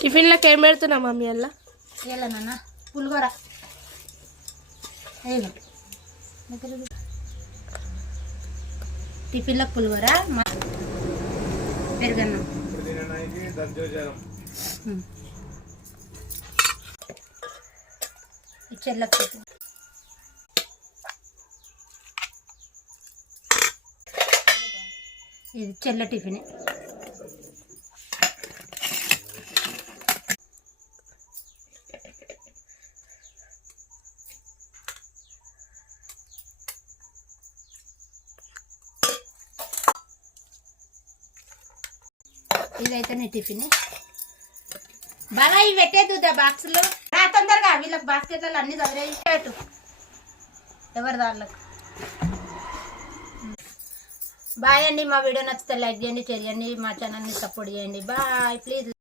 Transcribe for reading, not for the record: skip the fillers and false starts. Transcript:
టిఫిన్లకు ఏం పెడుతున్నా మమ్మీ అలా ఇలా నాన్న పులిగోర టిఫిన్లకు పులిగోర పెరుగన్నం చెల్లకు ఇది చెల్ల టిఫిన్. ఇదైతే నీ టిఫిన్ బాగా ఇవి పెట్టేద్దా బాక్స్లో రా తొందరగా. వీళ్ళకి బాస్కెట్లలో అన్ని చదివేటు ఎవరి దాళ్ళకు. బాయ్ అండి. మా వీడియో నచ్చితే లైక్ చేయండి, షేర్ చేయండి, మా ఛానల్ని సపోర్ట్ చేయండి. Bye please.